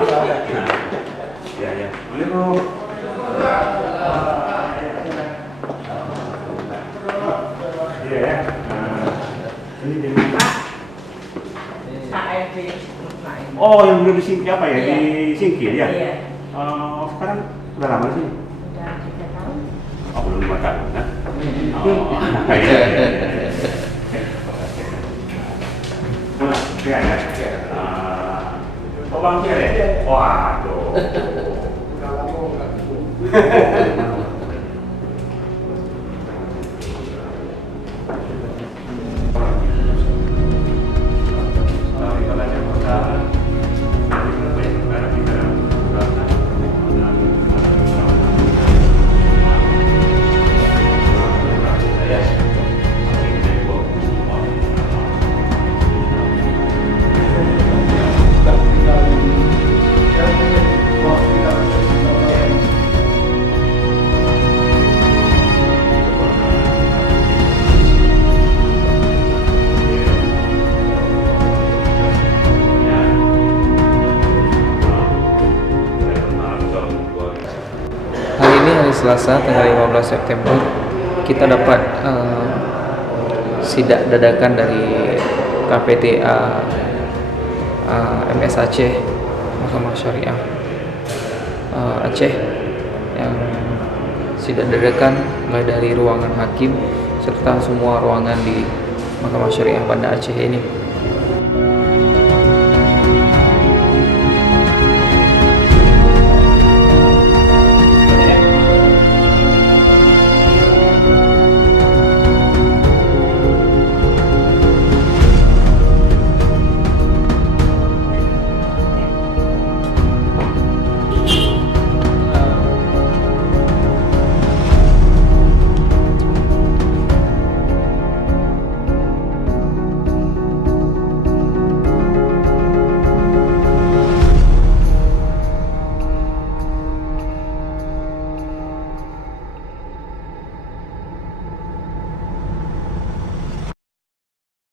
Ya, ya. Boleh, Bu. Iya ya. Ini di mana? HRD. Oh, yang belum disingkir apa ya? Iya. Disingkir ya? Iya. Sekarang udah lama sih? Udah 3 tahun. Oh, belum 5 tahun, kan? Oh, iya. Iya, ya. Oh, Bang Kier ya? Waduh. Hari ini hari Selasa tanggal 15 September kita dapat sidak dadakan dari KPTA MS Aceh, Mahkamah Syariah Aceh, yang sidak dadakan mulai dari ruangan hakim serta semua ruangan di Mahkamah Syariah Banda Aceh ini.